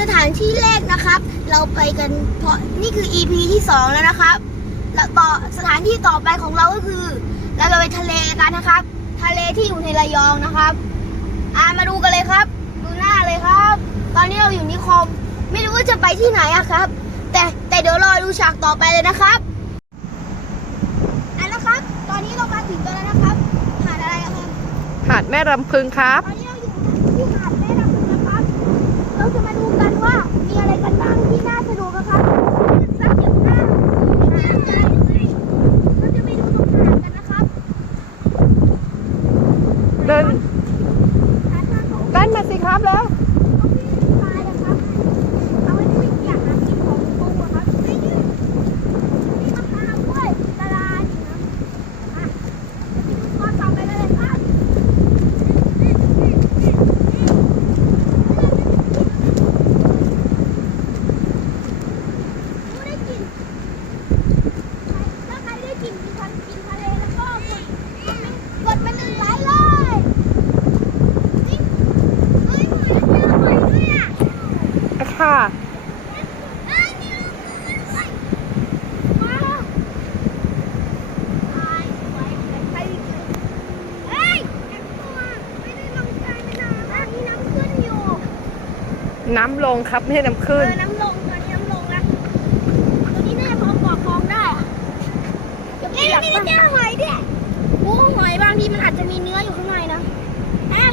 สถานที่แรกนะครับ เราไปกันเพราะนี่คือ EP ที่สองแล้วนะครับแล้วต่อสถานที่ต่อไปของเราก็คือ เราจะไปทะเลกันนะครับ ทะเลที่อยู่ในระยองนะครับอ่ามาดูกันเลยครับ ดูหน้าเลยครับ ตอนนี้เราอยู่นิคม ไม่รู้ว่าจะไปที่ไหนอะครับ แต่แต่เดี๋ยวรอดูฉากต่อไปเลยนะครับอันนะครับ ตอนนี้เรามาถึงกันแล้วนะครับหาดอะไรอะครับหาดแม่รำพึงครับตอนนี้เราอยู่ที่หาดแม่ลำพึงนะครับ เราจะมาดูกันว่ามีอะไรกันบ้างที่น่าสนุกนะครับสักอย่างหน้าหาดเลยเราจะไปดูตรงหาดกันนะครับ เดิน หาดทางของ เล่ นมาสิครับแล้ว เอาที่ทรายอะครับเอาไว้ด้วยอย่างน้ำกินของปูอะครับไอ้นี่มีมะพร้าวด้วยตลาดนะอะไปดูข้อต่อไปเลยครับ ไม่ได้กินถ้าใครได้กินกินทะกินทะเลแล้วก็กดกดเป็นหนึ่งไลค์เลยนี่เฮ้ยหอยเจอหอยด้วยอะ ค่ะ เอ้ยมีลูกมือด้วยว้าวตายสวยไปเลยเฮ้ยแอบตัวไม่ได้ลงใจ ไม่ะ น้ำลงครับไม่ใช่น้ำขึ้น น้ำลงตอนนี้น้ำลงแล้วตัวนี้น่าจะพอปอกคลองได้อะเอ๊ะนี่เจอหอยด้วยโอ้หอยบางทีมันอาจจะมีเนื้ออยู่ข้างในนะนะ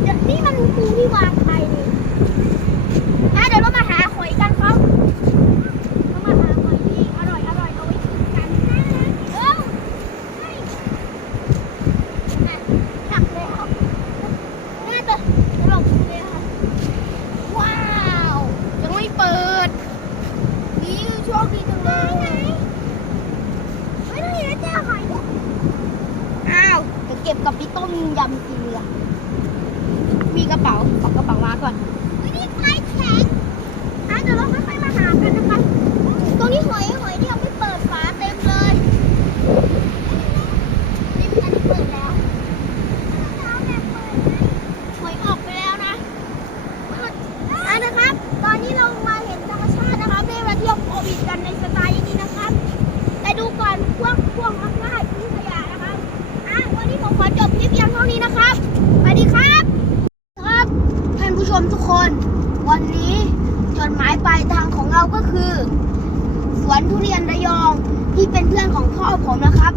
เดี๋ยวนี่มันปูที่วางไข่นี่นะเดี๋ยวเรามาหาหอยกันครับเรามาหาหอยที่อร่อยอร่อยเอาไว้กินกันนะเอ้าเฮ้ยน่ะหักแล้วน่าจะตลกเลยค่ะ ว้าว ยังไม่เปิด นี่โชคดีจังเลยไม่ได้เห็นเจ้าห อยด้วยอ้าวเดี๋ยวเก็บกับพี่ต้มยำกินเลยมีกระเป๋าขอกระเป๋ามาก่อนนี่ไฟแข็งอะเดี๋ยวเราค่อยๆมาหากันนะคะ ตรงนี้หอยหอยที่ยังไม่เปิดฝาเต็มเลยนี่มันจะเปิดแล้วหอยออกไปแล้วนะ อะนะครับ ตอนนี้เรามาเห็นธรรมชาตินะครับได้มาเที่ยวโควิดกันในสไตล์อย่างนี้นะครับ แต่ดูก่อนพวกพวกมักง่ายทิ้งขยะนะครับ อะวันนี้ผมขอจบคลิปเพียงเท่านี้นะครับ สวัสดีครับ ครับ ท่าน ผู้ชมทุกคน วันนี้จดหมายปลายทางของเราก็คือ สวนทุเรียนระยองที่เป็นเพื่อนของพ่อผมนะครับ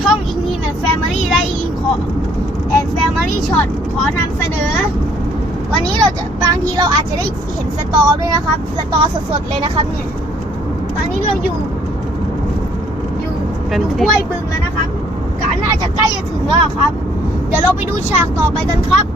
ช่องอิงนีแอนแฟมิลี่และอิงขอแอนแฟมิลี่ช็อตขอนำเสนอ วันนี้เราจะบางทีเราอาจจะได้เห็นสตอด้วยนะครับสตอสดๆเลยนะครับเนี่ยตอนนี้เราอยู่ อยู่เป็นอยู่ที่ห้วยบึงแล้วนะครับการน่าจะใกล้จะถึงแล้วอะครับ เดี๋ยวเราไปดูฉากต่อไปกันครับ